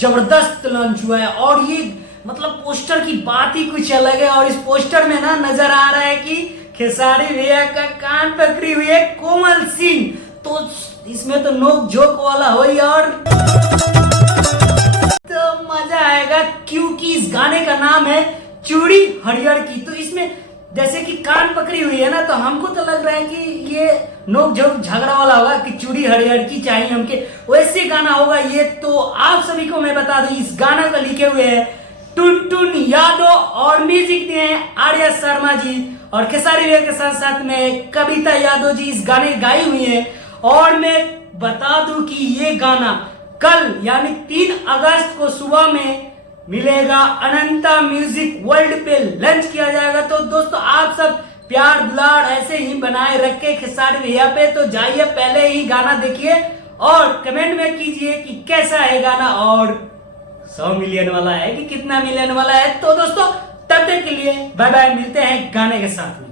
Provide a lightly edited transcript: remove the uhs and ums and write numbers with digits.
जबरदस्त लॉन्च हुआ है और ये मतलब पोस्टर की बात ही कुछ अलग है। और इस पोस्टर में ना नजर आ रहा है कि खेसारी भैया का कान पकड़ी हुई है कोमल सिंह, तो इसमें तो नोक झोंक वाला हो ही और तो मजा आएगा, क्योंकि इस गाने का नाम है चूड़ी हरियर की। तो इसमें जैसे कि कान पकड़ी हुई है ना, तो हमको तो लग रहा है कि ये नोक झोंक झगड़ा वाला होगा कि चूड़ी हरियर की चाहिए हमके, वैसे गाना होगा ये। तो आप सभी को मैं बता दूं, इस गाना को लिखे हुए हैं टुनटुन यादव और म्यूजिक दिए हैं आर्या शर्मा जी, और खेसारी भैया के साथ साथ में कविता यादव जी इस गाने गाई हुई है। और मैं बता दूं कि ये गाना कल यानी 3 अगस्त को सुबह में मिलेगा अनंता म्यूजिक वर्ल्ड पे लॉन्च किया जाएगा। तो दोस्तों आप सब प्यार दुलार ऐसे ही बनाए रखे खेसारी भैया पे, तो जाइए पहले ही गाना देखिए और कमेंट में कीजिए कि कैसा है गाना और 100 मिलियन वाला है कि कितना मिलियन वाला है। तो दोस्तों तब तक के लिए बाय बाय, मिलते हैं गाने के साथ में।